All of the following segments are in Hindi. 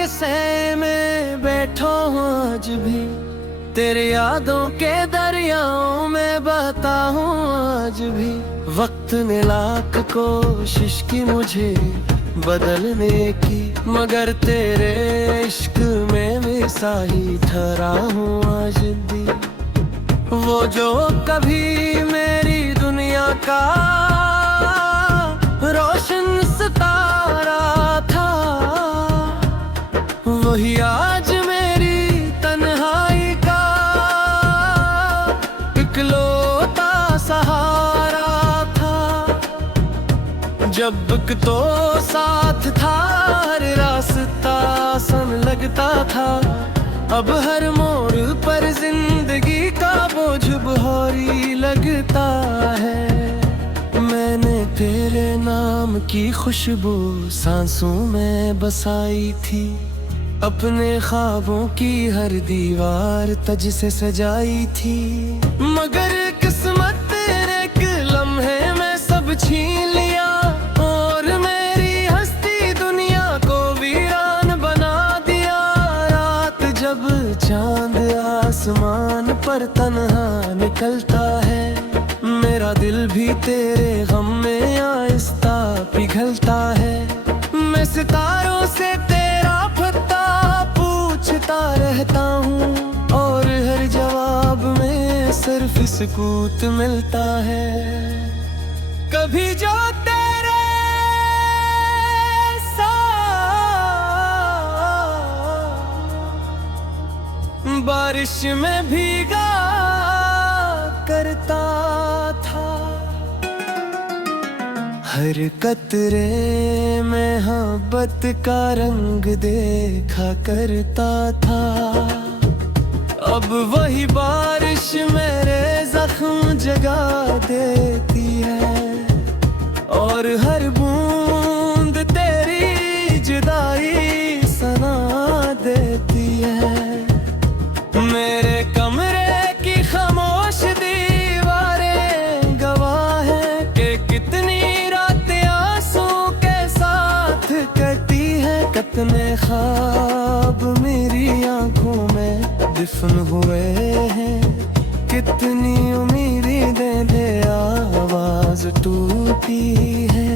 के सह में बैठो हूँ आज भी, तेरे यादों के दरियाओं में बहता हूँ आज भी। वक्त ने लाख कोशिश की मुझे बदलने की, मगर तेरे इश्क में मैं साही ठहरा हूँ आज भी। वो जो कभी मेरी दुनिया का रोशन सितारा था, वही आज मेरी तन्हाई का इकलौता सहारा था। जब तो साथ था, हर रास्ता सन लगता था, अब हर मोड़ पर जिंदगी का बोझ भारी लगता है। मैंने तेरे नाम की खुशबू सांसों में बसाई थी, अपने ख्वाबों की हर दीवार तज से सजाई थी। मगर किस्मत तेरे एक लम्हे में सब छीन लिया, और मेरी हस्ती दुनिया को वीरान बना दिया। रात जब चांद आसमान पर तन्हा निकलता है, मेरा दिल भी तेरे गम में आहिस्ता पिघलता है। मैं सितारों से तेरा पता पूछता रहता हूँ, और हर जवाब में सिर्फ सुकूत मिलता है। कभी जो तेरे साथ बारिश में भीगा करता था, हर कतरे में मोहब्बत का रंग देखा करता था। अब वही बारिश मेरे जख्म जगा देती है, और हर बूंद तेरी जुदाई सना देती है। मेरे कमरे की खामोश दीवारें गवाह हैं कि कितनी रातें आंसू के साथ कटी हैं। कितने ख्वाब मेरी आंखों में दफन हुए हैं, कितनी उम्मीदें दे आवाज टूटी है।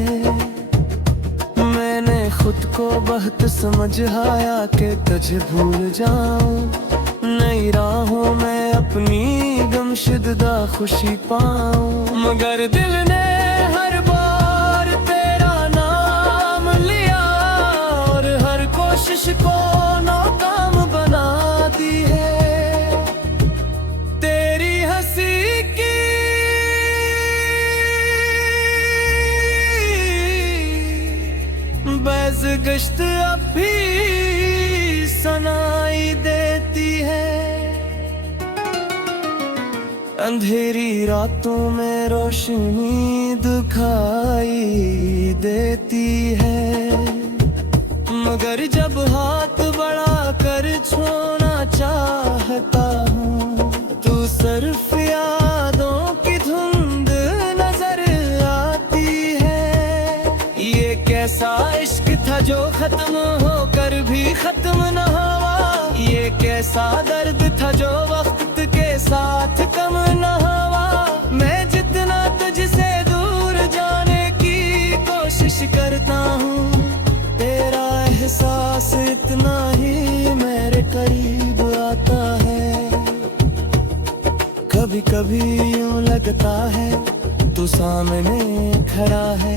मैंने खुद को बहुत समझाया कि तुझे भूल जाऊं, नई राहों में अपनी गमशुदा खुशी पाऊं। मगर दिल ने हर बार तेरा नाम लिया, और हर कोशिश को नाकाम बना दी है। तेरी हंसी की बैज़ गश्त अब भी सुनाई देती है। अंधेरी रातों में रोशनी दिखाई देती है, मगर जब हाथ बढ़ा कर छूना चाहता हूँ, तो सिर्फ यादों की धुंध नजर आती है। ये कैसा इश्क था जो खत्म होकर भी खत्म न हुआ, ये कैसा दर्द था जो वक्त के साथ कम न हुआ। मैं जितना तुझसे दूर जाने की कोशिश करता हूँ, तेरा एहसास इतना ही मेरे करीब आता है। कभी कभी यूं लगता है तू सामने खड़ा है,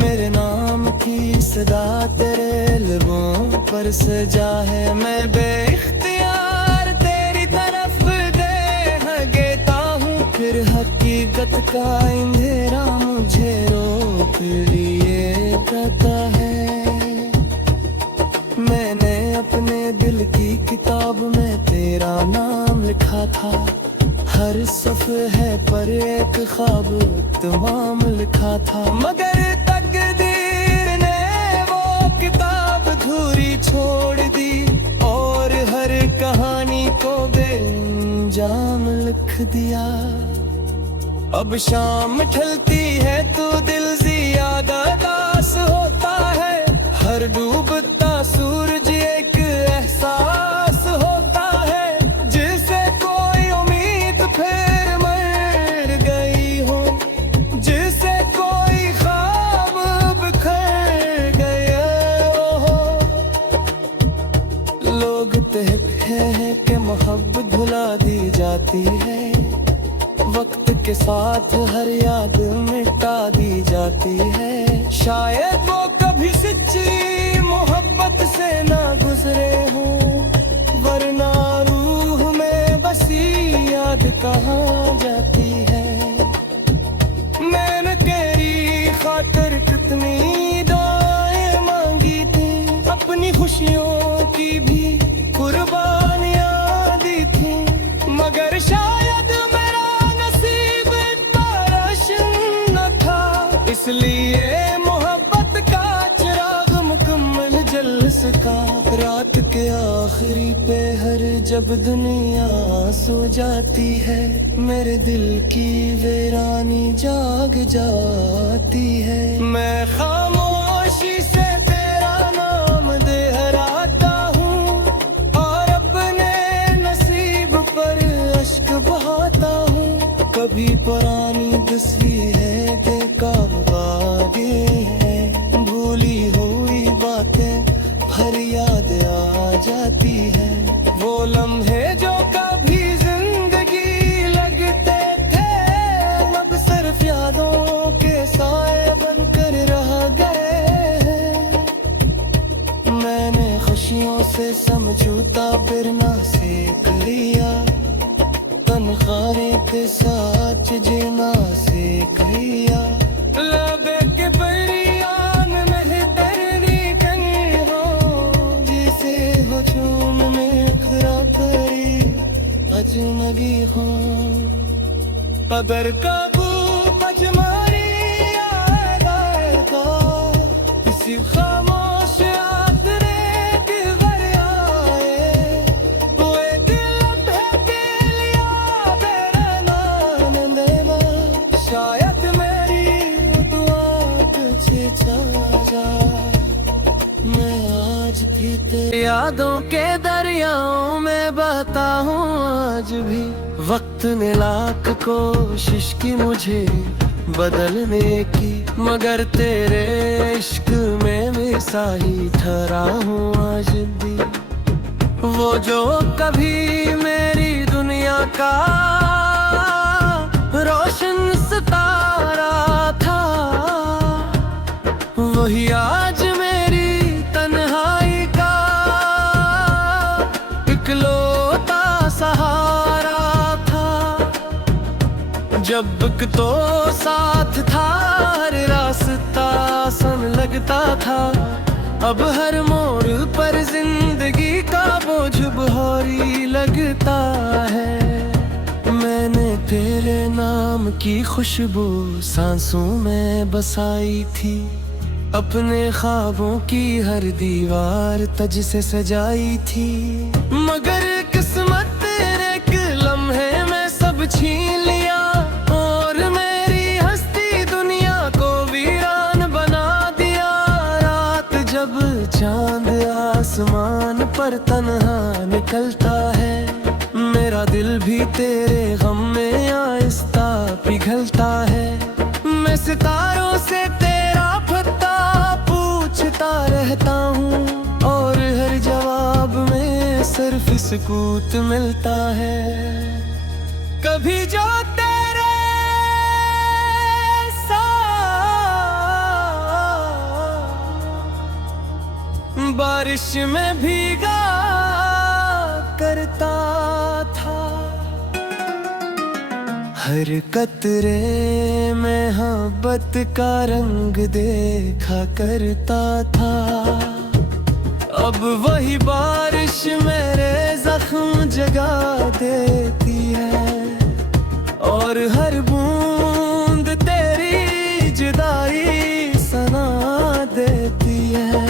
मेरे नाम की सदा तेरे लबों पर सजा है। मैं बेइख्तियार तेरी तरफ देता हूँ, फिर हकीकत का अंधेरा मुझे रोक लिए जाता है। मैंने अपने दिल की किताब में तेरा नाम लिखा था, हर सफ़े पर एक ख्वाब तमाम लिखा था। मगर तकदीर ने वो किताब अधूरी छोड़ दी, और हर कहानी को बेअंजाम लिख दिया। अब शाम ढलती है तो दिल ज्यादा दास होता है, हर डूबता सूरज एक है कि मोहब्बत भुला दी जाती है, वक्त के साथ हर याद मिटा दी जाती है। शायद वो कभी सच्ची मोहब्बत से ना गुजरे हो, वरना रूह में बसी याद कहाँ जाती है। मैंने तेरी खातिर कितनी दुआएं मांगी थी, अपनी खुशियों की भी कुर्बानियां दी थी, मगर शायद मेरा नसीब इतना रोशन न था। इसलिए मोहब्बत का चिराग मुकम्मल जल सका। रात के आखिरी पहर जब दुनिया सो जाती है, मेरे दिल की वीरानी जाग जाती है। मैं खामोशी से तेरा नाम दोहराता हूँ और अपने नसीब पर अश्क बहाता हूँ। कभी पुरानी तस्वीरें देखा आगे है, भूली हुई बातें हर याद आ जाती है। वो लम्हे जो कभी जिंदगी लगते थे, अब सिर्फ यादों के साए बनकर रह गए। मैंने खुशियों से समझौता बिरना सीख लिया, तन्हाई के साथ जीना सीख लिया। लबे के परियान में तरनी कहीं हो, जिसे हो चूम में खरा करी अजनबी हो। अगर कबू पजमारी याद आएगा, किसी खामोश आदरे के घर आए, वो एक लम्हे के लिए मेरा नाम लेना। शायद मेरी दुआ तुझे छा जाए, मैं आज भी तेरी यादों के दरियाओं में बहता हूँ आज भी। वक्त ने लाख कोशिश की मुझे बदलने की, मगर तेरे इश्क में मिसा ही ठहरा हूँ आज भी। वो जो कभी मेरी दुनिया का रोशन सितारा था, वही आज मेरी तन्हाई का इकलौता सहारा था। जब तो साथ था, हर रास्ता आसान लगता था, अब हर मोड़ पर जिंदगी का बोझ भारी लगता है। मैंने तेरे नाम की खुशबू सांसों में बसाई थी, अपने ख्वाबों की हर दीवार तज से सजाई थी, मगर किस्मत ने एक लम्हे में सब छीन लिया और मेरी हस्ती दुनिया को वीरान बना दिया। रात जब चांद आसमान पर तन्हा निकलता है, मेरा दिल भी तेरे गम में आहिस्ता पिघलता है। मैं सितारों से तेरा पता पूछता रहता हूँ और हर जवाब में सिर्फ सुकूत मिलता है। कभी जो तेरे साथ बारिश में भीगा करता था, हर कतरे में मोहब्बत का रंग देखा करता था। अब वही बारिश मेरे जख्म जगा देती है और हर बूंद तेरी जुदाई सना देती है।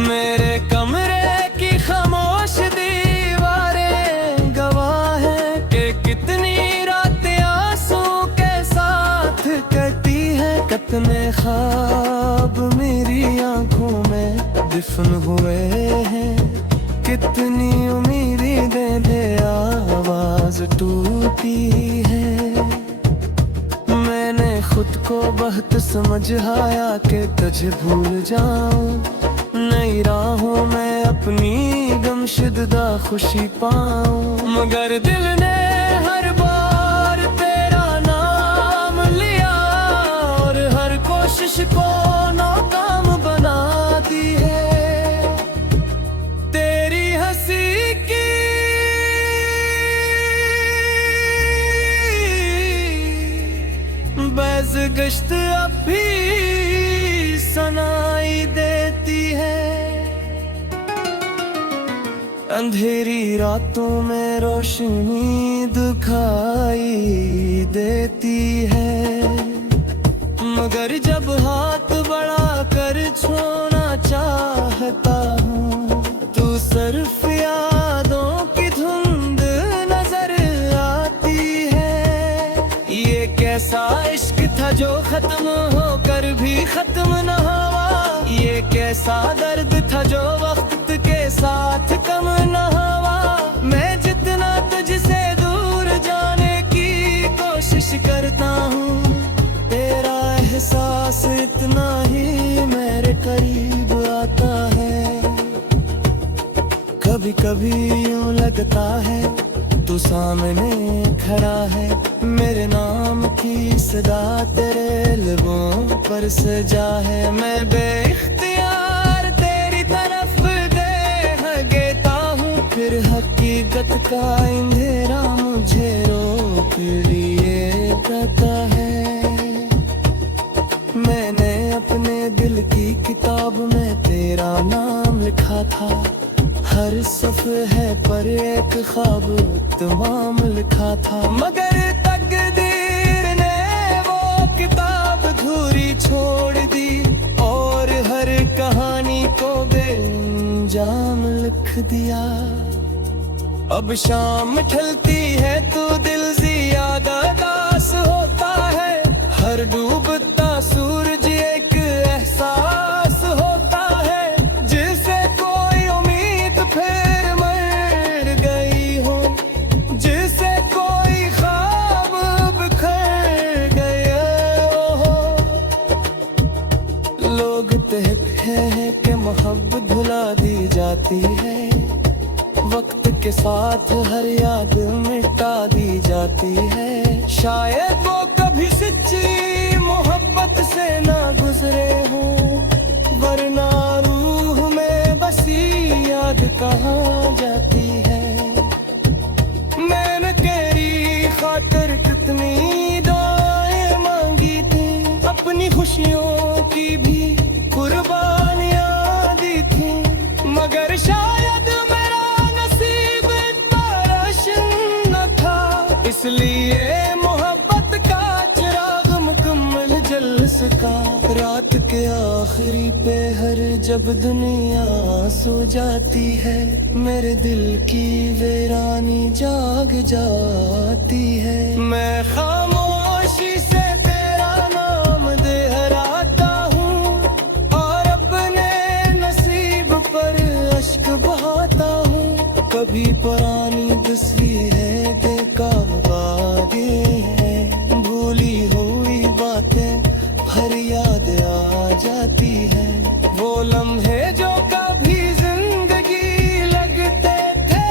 मेरे कमरे की खामोश दीवारें गवाह है कि कितनी रातें आंसू के साथ कटी है। कितने ख्वाब मेरी आंखों में दफन हुए हैं, कितनी उम्मीदें दे आवाज टूटी है। मैंने खुद को बहुत समझाया कि तुझे भूल जाऊं, नई राहों में अपनी गमशुदा खुशी पाऊं, मगर दिल ने हर बार तेरा नाम लिया और हर कोशिश को नाकाम बना दी है। तेरी हंसी की बैज़ गश्त अब भी सुनाई देती है। अंधेरी रातों में रोशनी दिखाई देती है, मगर जब हाथ बढ़ा कर छूना चाहता हूँ तू सिर्फ यादों की धुंध नजर आती है। ये कैसा इश्क था जो खत्म होकर भी खत्म न हुआ, ये कैसा दर्द था जो वक्त के साथ कम न हुआ। मैं जितना तुझसे दूर जाने की कोशिश करता हूँ, तेरा एहसास इतना ही मेरे करीब आता है। कभी कभी यूं लगता है तू सामने खड़ा है, मेरे नाम की सदा तेरे लबों पर सजा है। मैं बेइख्तियार तेरी तरफ देता हूँ, फिर हकीकत का अंधेरा मुझे रोक लिए जाता है। मैंने अपने दिल की किताब में तेरा नाम लिखा था, हर सफ़े पर एक ख्वाब तमाम लिखा था, मगर तकदीर ने वो किताब अधूरी छोड़ दी और हर कहानी को बेअंजाम लिख दिया। अब शाम ढलती है तो दिल ज्यादा उदास होता है, हर डूबता सूरज एक एहसास होता है, जिसे कोई उम्मीद फिर मर गई हो, जिसे कोई ख्वाब बिखर गए हो। लोग कहते हैं कि मोहब्बत भुला दी जाती है, वक्त के साथ हर याद मिटा दी जाती है। शायद वो कभी सच्ची मोहब्बत से ना गुजरे हो, वरना रूह में बसी याद कहाँ जाती है। मैंने तेरी खातिर कितनी दुआएं मांगी थी, अपनी खुशियों की भी कुर्बानियां दी थी, मगर शायद मेरा नसीब इतना रोशन न था, इसलिए मोहब्बत का चिराग मुकम्मल जल सका। रात के आखिरी पहर जब दुनिया सो जाती है, मेरे दिल की वीरानी जाग जाती है। मैं खामोशी से तेरा नाम दोहराता हूँ और अपने नसीब पर अश्क बहाता हूँ। कभी पुरानी तस्वीरें बेकार बातें हैं, भूली हुई बातें हर याद आ जाती है। वो लम्हे जो कभी जिंदगी लगते थे,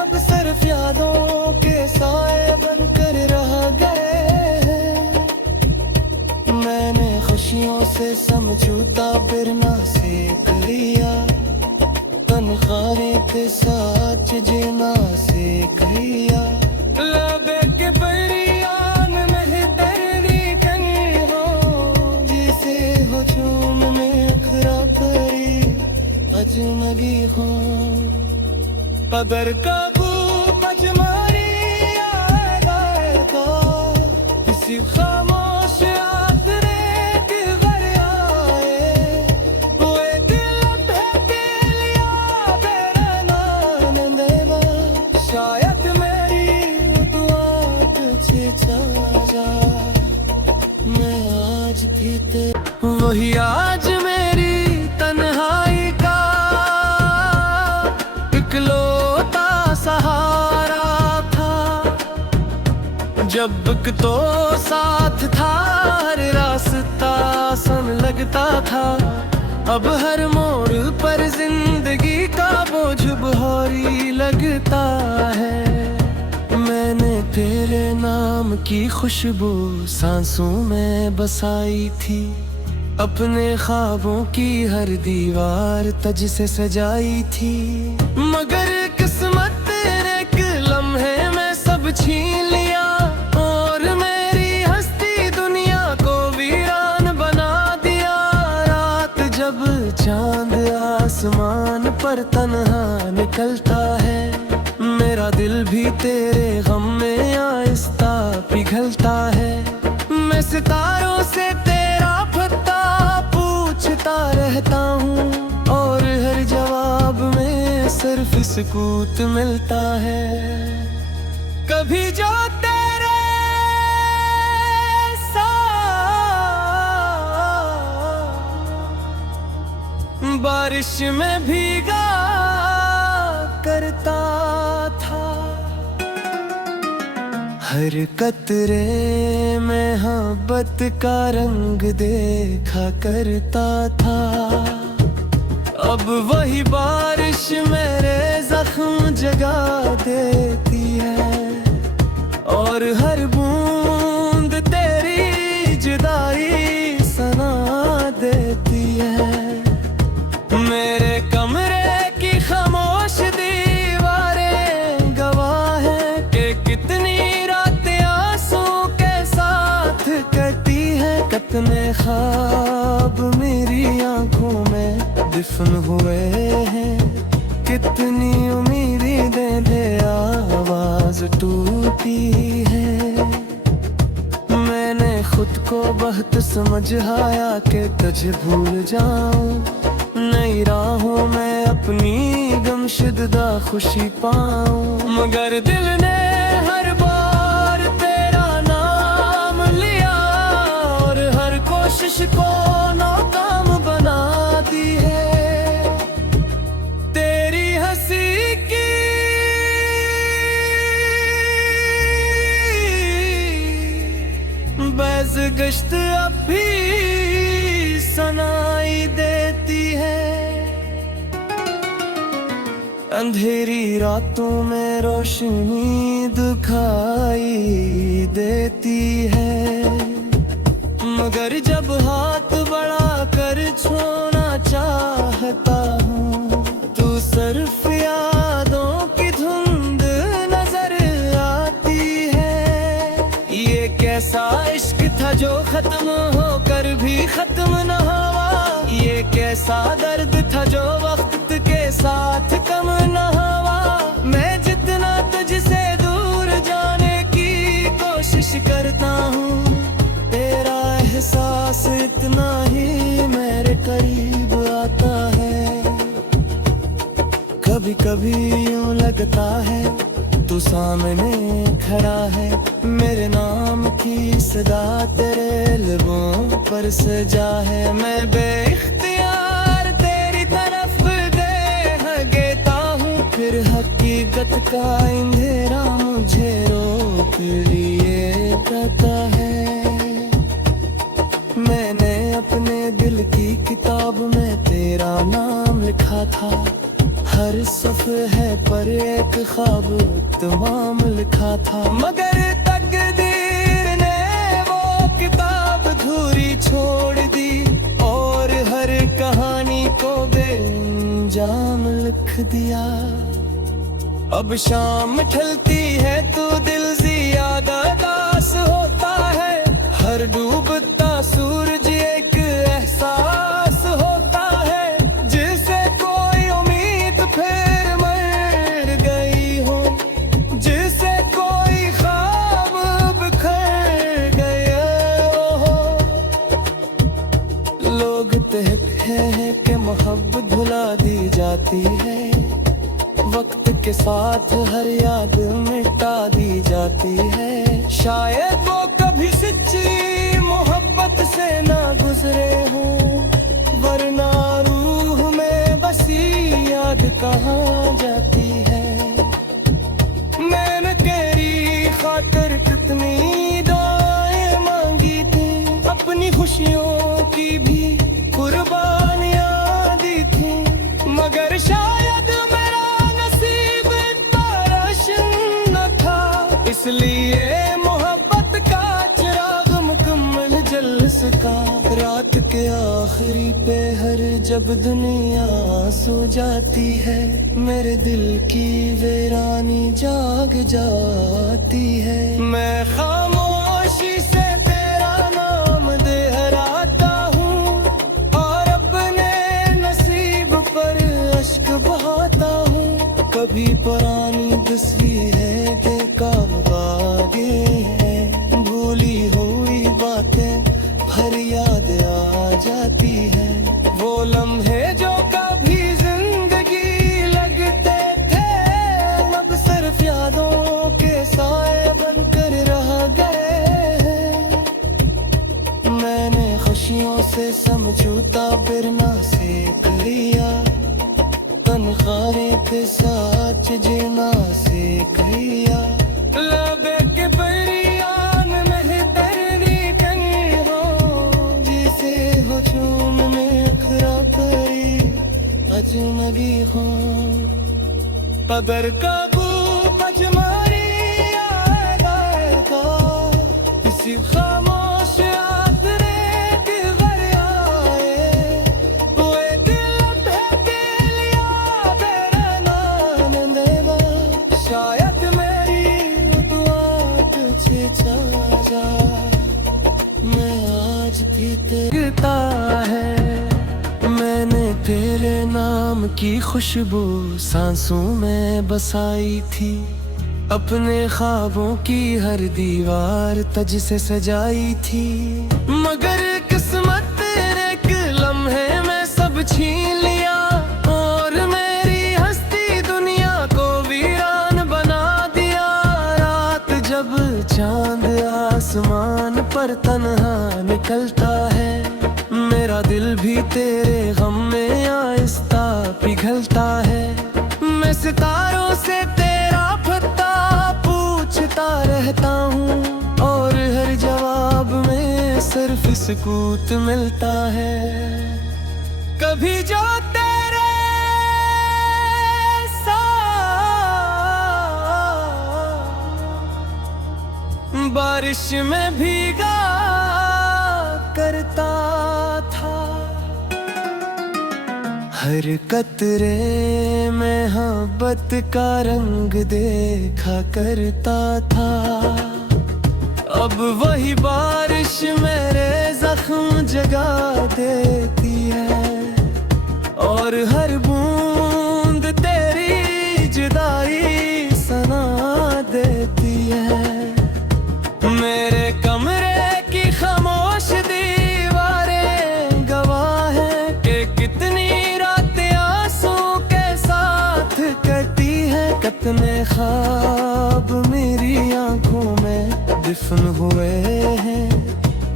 अब सिर्फ यादों के साए बनकर रह गए। मैंने खुशियों से समझौता फिरना सीख लिया, तन्हाई के साथ जीना सीख लिया। लबे के परियान में तेरी कहीं हो, जिसे हो झूम में अखरा करी अजनबी हो। अगर कबू पजमारी आएगा किसी खामोश आसरे के घर आए, वो दिल के लिया तेरा नाम देगा। शायद मेरी दुआ तुझे जा, मैं आज भी वही आज मेरी तन्हाई का इकलौता सहारा था। जब तो साथ था हर रास्ता आसान लगता था, अब हर मोड़ पर जिंदगी का बोझ भारी लगता है। मैंने तेरे नाम की खुशबू सांसों में बसाई थी, अपने ख्वाबों की हर दीवार तज से सजाई थी। मगर किस्मत तेरे एक लम्हे में सब छीन लिया, और मेरी हस्ती दुनिया को वीरान बना दिया। रात जब चांद आसमान पर तन्हा निकलता है, मेरा दिल भी तेरे गम में आहिस्ता पिघलता है। मैं सितारों से तेरा पता पूछता रहता हूँ, और हर जवाब में सिर्फ सुकूत मिलता है। कभी जो तेरे साथ बारिश में भीगा करता था, हर कतरे में मोहब्बत का रंग देखा करता था। अब वही बारिश मेरे जख्म जगा देती है, और हर बूंद तेरी जुदाई सना देती है। मेरे कमरे की खामोश दीवारें गवाह है कि कितनी रातें आंसू के साथ कटी है। कितने ख्वाब मेरी आंखों में दफन हुए हैं, कितनी उम्मीदें दे आवाज टूटी है। मैंने खुद को बहुत समझाया कि तुझे भूल जाऊं, नई राहों में अपनी गमशुदा खुशी पाऊं। मगर दिल ने हर बार तेरा नाम लिया, और हर कोशिश को नाकाम बना दी है। तेरी हंसी की बैज़ गश्त अब भी सुनाई देती है। अंधेरी रातों में रोशनी दिखाई देती है, मगर जब हाथ बढ़ा कर छूना चाहता हूँ, तू सिर्फ यादों की धुंध नजर आती है। ये कैसा इश्क था जो खत्म होकर भी खत्म न हुआ, ये कैसा दर्द था जो वक्त के साथ कम न हुआ। मैं जितना तुझसे दूर जाने की कोशिश करता हूँ, तेरा एहसास इतना ही मेरे करीब आता है। कभी कभी यूं लगता है तू सामने खड़ा है, मेरे नाम की सदा तेरे लबों पर सजा है। मैं बेइख्तियार तेरी तरफ देता हूँ, फिर हकीकत का अंधेरा मुझे रोक लिए कहता है। मैंने अपने दिल की किताब में तेरा नाम लिखा था, हर सफ़े पर एक ख्वाब तमाम लिखा था। मगर तकदीर ने वो किताब अधूरी छोड़ दी, और हर कहानी को बेअंजाम लिख दिया। अब शाम ढलती है तो दिल ज्यादा दास होता है, हर डूबता सूरज एक एहसास होता है। जिसे कोई उम्मीद फिर मर गई हो, जिसे कोई ख्वाब बिखर गए हो। लोग कहते हैं कि मोहब्बत भुला दी जाती है, वक्त के साथ हर याद मिटा दी जाती है। शायद वो कभी सच्ची मोहब्बत से ना गुजरे हो, वरना रूह में बसी याद कहाँ जाती है। मैंने तेरी खातिर कितनी दुआएं मांगी थी, अपनी खुशियों की भी कुर्बानियां इसलिए मोहब्बत का चिराग मुकम्मल जल सका। रात के आखिरी पहर जब दुनिया सो जाती है, मेरे दिल की वीरानी जाग जाती है। मैं खामोशी से तेरा नाम दोहराता हूँ और अपने नसीब पर अश्क बहाता हूँ। कभी पुरानी तस्वीरें बेकार आगे हैं, भूली हुई बातें हर याद आ जाती है। वो लम्हे जो कभी जिंदगी लगते थे, अब सिर्फ यादों के साए बनकर रह गए हैं। मैंने खुशियों से समझौता बिरना सीख लिया, तन्हाई पे साथ जीना सीख लिया। लबे के परियान में तरनी कहीं हो, जिसे हो चूम में अखरा करी अजनबी हो। कदर कबू पचमारी आएगा किसी खामोश आतरे की घर आए। वो दिल के लिया तेरा नाम देगा, शायद मेरी दुआ तुझे छा जाए। मैं आज भी तेरता है, मैंने तेरे नाम की खुशबू सांसों में बसाई थी। अपने ख्वाबों की हर दीवार तज से सजाई थी, मगर किस्मत ने एक लम्हे में सब छीन लिया और मेरी हस्ती दुनिया को वीरान बना दिया। रात जब चांद आसमान पर तन्हा निकलता है, मेरा दिल भी तेरे गम में आहिस्ता पिघलता है। मैं सितारों से तेरा पता पूछता रहता हूँ और हर जवाब में सिर्फ सुकूत मिलता है। कभी जो तेरे साथ बारिश में भीगा करता था, हर कतरे में मोहब्बत का रंग देखा करता था। अब वही बारिश मेरे जख्म जगा देती है और हर बूंद तेरी जुदाई सना देती है। मेरे कमरे की खामोश दीवारें गवाह है कि कितनी रातें आंसू के साथ कटी है। कितने ख्वाब मेरी आंखों में दफन हुए हैं,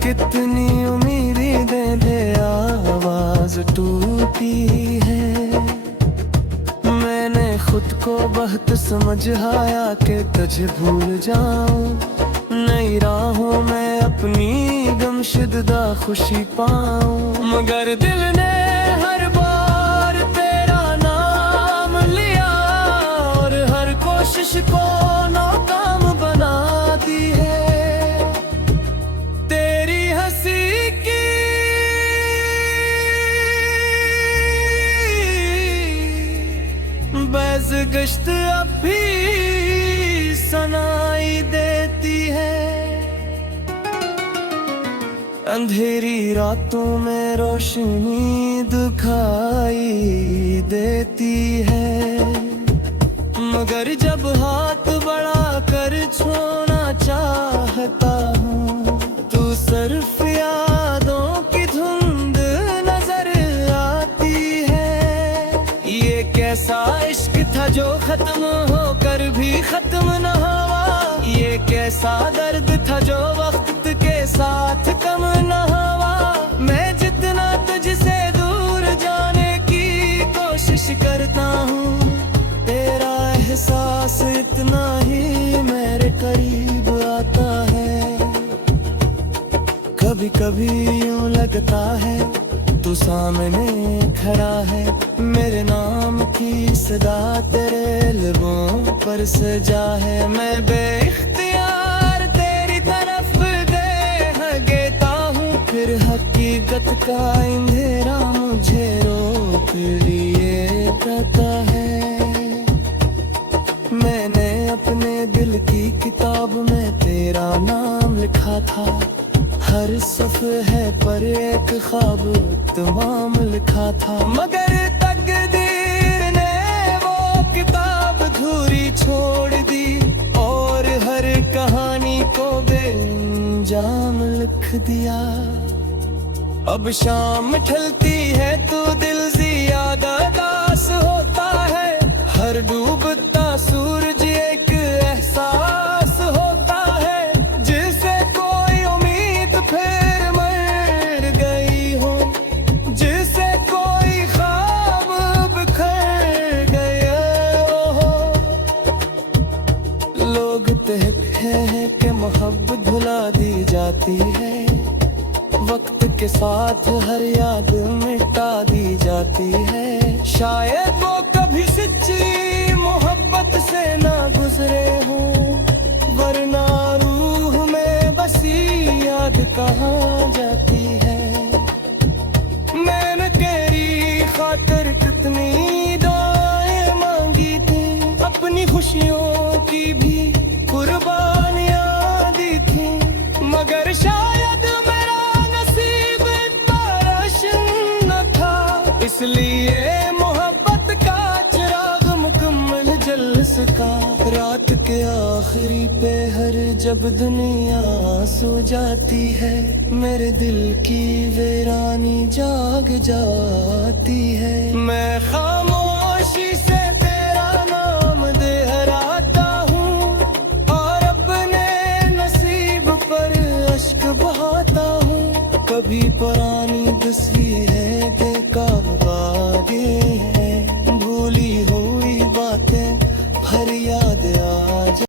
कितनी उम्मीदें दे आवाज टूटी है। मैंने खुद को बहुत समझाया कि तुझे भूल जाऊं, नई राहों में अपनी गमशुदा खुशी पाऊं। मगर दिल ने हर बार तेरा नाम लिया और हर कोशिश को नाकाम बना दी है। तेरी हंसी की बैज़ गश्त अब भी सनाई देती है। अंधेरी रातों में रोशनी दिखाई देती है, मगर जब हाथ बढ़ा कर छूना चाहता हूँ तो सिर्फ यादों की धुंध नजर आती है। ये कैसा इश्क था जो खत्म होकर भी खत्म न हुआ, ये कैसा दर्द था जो वक्त के साथ कम न हुआ। मैं जितना तुझसे दूर जाने की कोशिश करता हूँ, तेरा एहसास इतना ही मेरे करीब आता है। कभी कभी यूं लगता है तू सामने खड़ा है, मेरे नाम की सदा तेरे लबों पर सजा है। मैं बेइख्तियार का अंधेरा मुझे रोक लिए रहता है। मैंने अपने दिल की किताब में तेरा नाम लिखा था, हर सफ़े पर एक ख्वाब तमाम लिखा था। मगर तकदीर ने वो किताब अधूरी छोड़ दी और हर कहानी को बेअंजाम लिख दिया। अब शाम ढलती है तो दिल ज्यादा दास होता है, हर डूबता सूरज एक एहसास होता है, जिसे कोई उम्मीद फिर मर गई हो, जिसे कोई ख्वाब बिखर गए हो। लोग कहते हैं कि मोहब्बत भुला दी जाती है, वक्त के साथ हर याद मिटा दी जाती है। शायद वो कभी सच्ची मोहब्बत से ना गुजरे हो, वरना रूह में बसी याद कहाँ जाती है। मैंने तेरी खातिर कितनी दुआएं मांगी थी, अपनी खुशियों की भी कुर्बानियां दी थी, मगर शायद मेरा नसीब इतना रोशन न था। इसलिए मोहब्बत का चिराग मुकम्मल जल सका। रात के आखिरी पहर जब दुनिया सो जाती है, मेरे दिल की वीरानी जाग जाती है। मैं खामोशी से तेरा नाम दोहराता हूँ और अपने नसीब पर अश्क बहाता हूँ। कभी पुरानी तस्वीरें बेकार बातें हैं, भूली हुई बातें भर याद आ